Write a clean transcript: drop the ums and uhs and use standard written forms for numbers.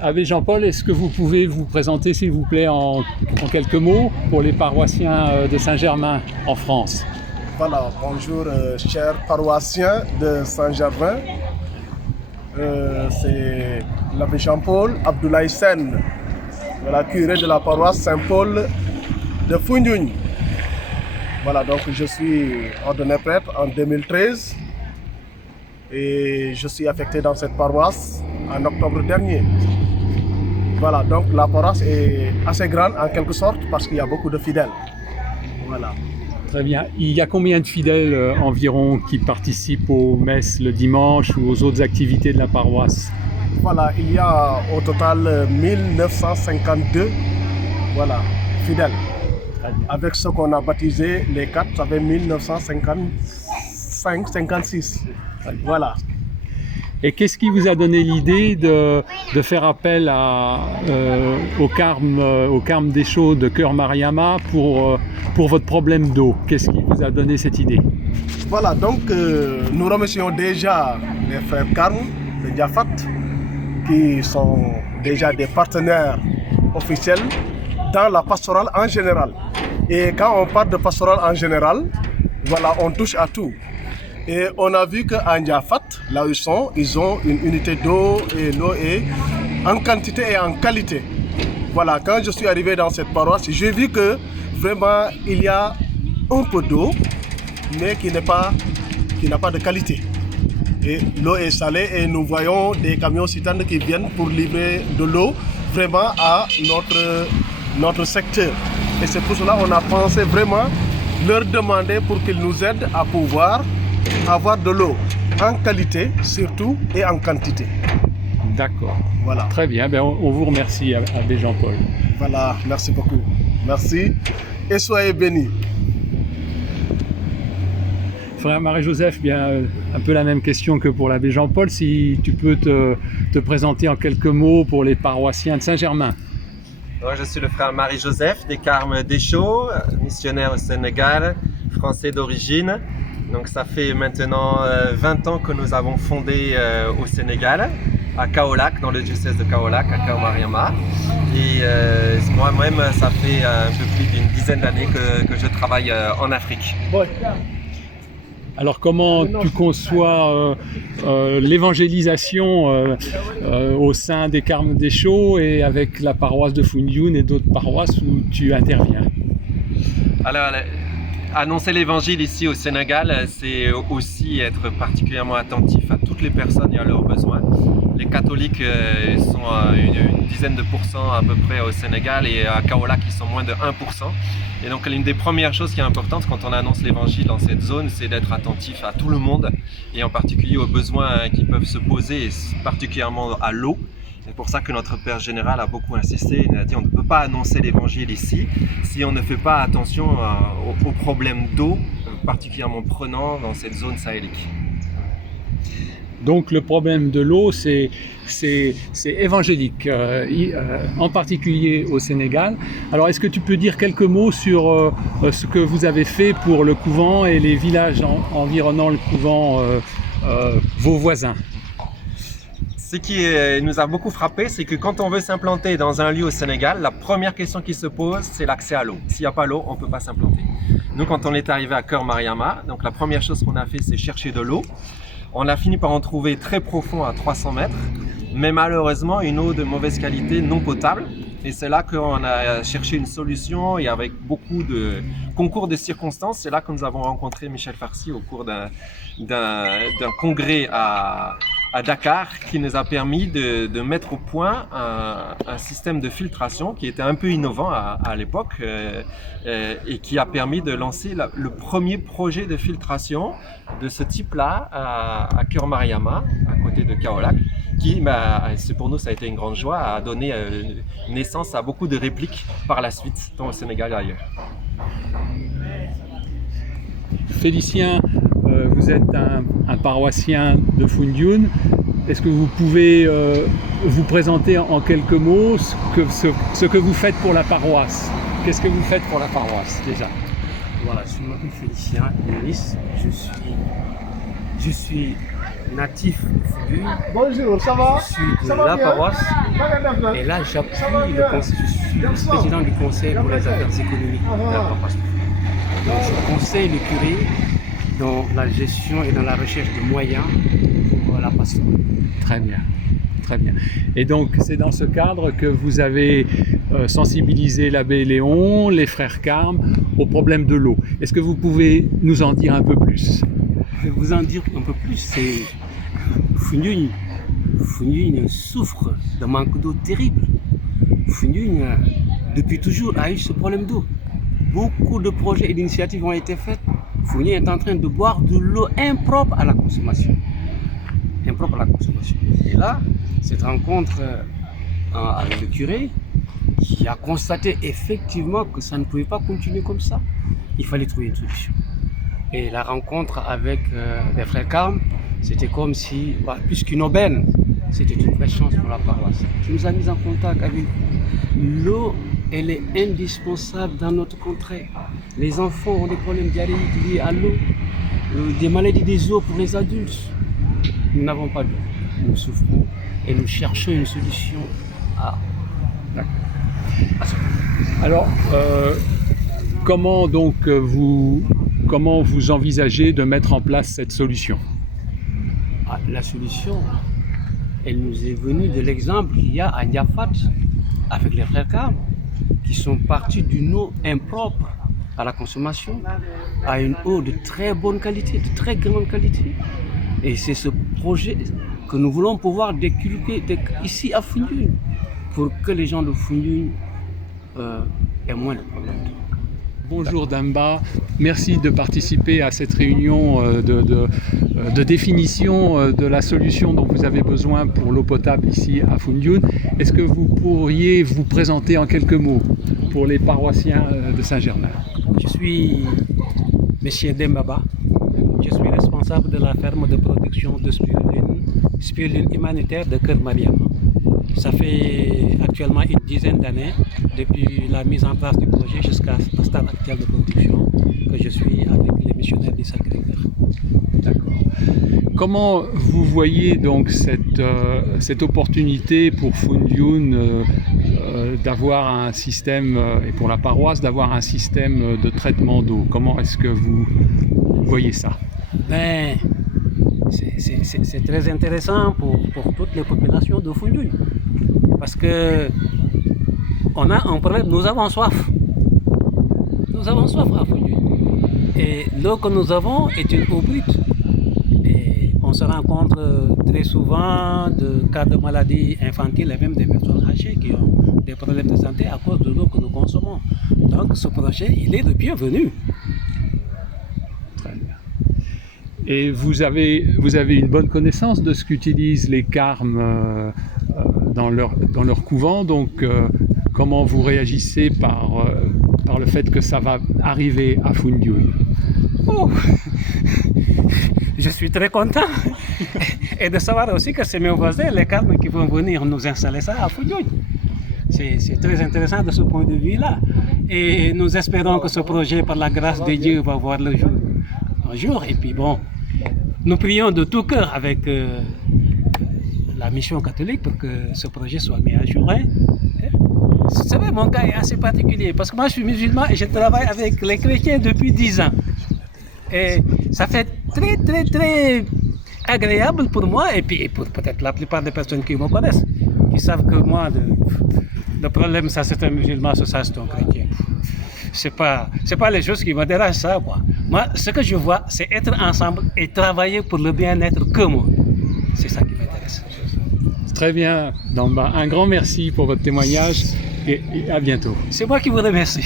Abbé Jean-Paul, est-ce que vous pouvez vous présenter, s'il vous plaît, en quelques mots pour les paroissiens de Saint-Germain en France? Voilà, bonjour chers paroissiens de Saint-Germain. C'est l'abbé Jean-Paul Abdoulaye Sen, voilà, curé de la paroisse Saint-Paul de Foundiougne. Voilà, donc je suis ordonné prêtre en 2013 et je suis affecté dans cette paroisse en octobre dernier. Voilà, donc la paroisse est assez grande en quelque sorte parce qu'il y a beaucoup de fidèles. Voilà. Très bien. Il y a combien de fidèles environ qui participent aux messes le dimanche ou aux autres activités de la paroisse? Voilà, il y a au total 1952 voilà, fidèles. Avec ce qu'on a baptisé les quatre, ça fait 1955-56. Voilà. Et qu'est-ce qui vous a donné l'idée de faire appel au Carme des Chaux de Cœur Mariama pour votre problème d'eau? Qu'est-ce qui vous a donné cette idée? Voilà, donc nous remercions déjà les frères Carme de Diafat, qui sont déjà des partenaires officiels dans la pastorale en général. Et quand on parle de pastorale en général, voilà, on touche à tout. Et on a vu qu'à Ndiafat, là où ils ont une unité d'eau et l'eau est en quantité et en qualité. Voilà, quand je suis arrivé dans cette paroisse, j'ai vu que vraiment il y a un peu d'eau, mais qui n'a pas de qualité. Et l'eau est salée et nous voyons des camions citernes qui viennent pour livrer de l'eau vraiment à notre secteur. Et c'est pour cela qu'on a pensé vraiment leur demander pour qu'ils nous aident à pouvoir avoir de l'eau en qualité surtout et en quantité. D'accord. Voilà. Très bien, ben on vous remercie, Abbé Jean-Paul. Voilà, merci beaucoup. Merci et soyez bénis. Frère Marie-Joseph, bien un peu la même question que pour l'abbé Jean-Paul, si tu peux te présenter en quelques mots pour les paroissiens de Saint-Germain. Je suis le frère Marie-Joseph des Carmes des Chaux, missionnaire au Sénégal, français d'origine. Donc ça fait maintenant 20 ans que nous avons fondé au Sénégal, à Kaolack, dans le diocèse de Kaolack, à Cœur Mariama. Et moi-même, ça fait un peu plus d'une dizaine d'années que je travaille en Afrique. Alors comment tu conçois l'évangélisation au sein des Carmes des Chaux et avec la paroisse de Foundiougne et d'autres paroisses où tu interviens? Alors, annoncer l'évangile ici au Sénégal, c'est aussi être particulièrement attentif à toutes les personnes et à leurs besoins. Les catholiques sont à une dizaine de pourcents à peu près au Sénégal et à Kaolack ils sont moins de 1%. Et donc l'une des premières choses qui est importante quand on annonce l'évangile dans cette zone, c'est d'être attentif à tout le monde et en particulier aux besoins qui peuvent se poser, et particulièrement à l'eau. C'est pour ça que notre Père Général a beaucoup insisté, il a dit on ne peut pas annoncer l'évangile ici si on ne fait pas attention aux problèmes d'eau, particulièrement prenants dans cette zone sahélique. Donc le problème de l'eau, c'est évangélique, en particulier au Sénégal. Alors est-ce que tu peux dire quelques mots sur ce que vous avez fait pour le couvent et les villages environnant le couvent, vos voisins? Ce qui nous a beaucoup frappé, c'est que quand on veut s'implanter dans un lieu au Sénégal, la première question qui se pose, c'est l'accès à l'eau. S'il n'y a pas l'eau, on ne peut pas s'implanter. Nous, quand on est arrivé à Cœur Mariama, donc la première chose qu'on a fait, c'est chercher de l'eau. On a fini par en trouver très profond à 300 mètres, mais malheureusement une eau de mauvaise qualité, non potable. Et c'est là qu'on a cherché une solution et avec beaucoup de concours de circonstances, c'est là que nous avons rencontré Michel Farcy au cours d'un congrès à Dakar qui nous a permis de mettre au point un système de filtration qui était un peu innovant à l'époque et qui a permis de lancer le premier projet de filtration de ce type-là à Cœur Mariama, à côté de Kaolack, qui, pour nous, ça a été une grande joie, a donné naissance à beaucoup de répliques par la suite, tant au Sénégal et ailleurs. Félicien, vous êtes un paroissien de Foundiougne. Est-ce que vous pouvez vous présenter en quelques mots ce que vous faites pour la paroisse? Qu'est-ce que vous faites pour la paroisse déjà? Voilà, je m'appelle Félicien Yonis. Je suis natif de Foundiougne. Bonjour, ça va? Je suis de Ça va la bien? paroisse. Et là, j'appuie le conseil. Je suis vice-président du conseil pour les affaires économiques de la paroisse. Donc, je conseille le curé dans la gestion et dans la recherche de moyens pour la pastorale. Très bien. Très bien. Et donc, c'est dans ce cadre que vous avez sensibilisé l'abbé Léon, les frères Carmes, au problème de l'eau. Est-ce que vous pouvez nous en dire un peu plus? Je vais vous en dire un peu plus. C'est Foundiougne souffre d'un manque d'eau terrible. Foundiougne, depuis toujours, a eu ce problème d'eau. Beaucoup de projets et d'initiatives ont été faits. Foundiougne est en train de boire de l'eau impropre à la consommation. Et là, cette rencontre avec le curé, qui a constaté effectivement que ça ne pouvait pas continuer comme ça, il fallait trouver une solution. Et la rencontre avec les frères Carmes, c'était comme si, plus qu'une aubaine, c'était une vraie chance pour la paroisse, qui nous a mis en contact avec vous. L'eau, elle est indispensable dans notre contrée. Les enfants ont des problèmes diarrhéiques liés à l'eau, des maladies des eaux pour les adultes. Nous n'avons pas d'eau, nous souffrons et nous cherchons une solution à ce problème. Alors, comment vous envisagez de mettre en place cette solution? La solution, elle nous est venue de l'exemple qu'il y a à Ndiafat avec les frères Carmes, qui sont partis d'une eau impropre à la consommation à une eau de très bonne qualité, de très grande qualité. Et c'est ce projet que nous voulons pouvoir déculper ici à Foundiougne, pour que les gens de Foundiougne aient moins de problèmes. Bonjour Damba, merci de participer à cette réunion de définition de la solution dont vous avez besoin pour l'eau potable ici à Foundiougne. Est-ce que vous pourriez vous présenter en quelques mots pour les paroissiens de Saint-Germain? Je suis M. Dembaba. Je suis responsable de la ferme de production de spiruline humanitaire de Cœur Mariam. Ça fait actuellement une dizaine d'années, depuis la mise en place du projet jusqu'à la stade actuel de production, que je suis avec les missionnaires du Sacré-Cœur. D'accord. Comment vous voyez donc cette opportunité pour Foundiougne d'avoir un système, et pour la paroisse, d'avoir un système de traitement d'eau? Comment est-ce que vous voyez ça? C'est très intéressant pour toutes les populations de Foundiougne. Parce que on a un problème, nous avons soif. Nous avons soif à Foundiougne. Et l'eau que nous avons est une eau brute. Et on se rencontre très souvent de cas de maladies infantiles et même des personnes âgées qui ont des problèmes de santé à cause de l'eau que nous consommons. Donc ce projet, il est le bienvenu. Très bien. Et vous avez une bonne connaissance de ce qu'utilisent les Carmes dans leur couvent, donc comment vous réagissez par le fait que ça va arriver à Foundiougne? Oh. Je suis très content et de savoir aussi que c'est mes voisins, les Carmes, qui vont venir nous installer ça à Foundiougne. C'est très intéressant de ce point de vue-là. Et nous espérons que ce projet, par la grâce de Dieu, va voir le jour un jour. Et puis bon, nous prions de tout cœur avec la mission catholique pour que ce projet soit mis à jour. Hein. C'est vrai, mon cas est assez particulier parce que moi je suis musulman et je travaille avec les chrétiens depuis 10 ans. Et ça fait très agréable pour moi et puis pour peut-être la plupart des personnes qui me connaissent, qui savent que moi, le problème, ça c'est un musulman, ça c'est un chrétien. C'est pas les choses qui me dérangent, ça, moi. Moi, ce que je vois, c'est être ensemble et travailler pour le bien-être commun. C'est ça qui m'intéresse. Très bien, Damba. Un grand merci pour votre témoignage et à bientôt. C'est moi qui vous remercie.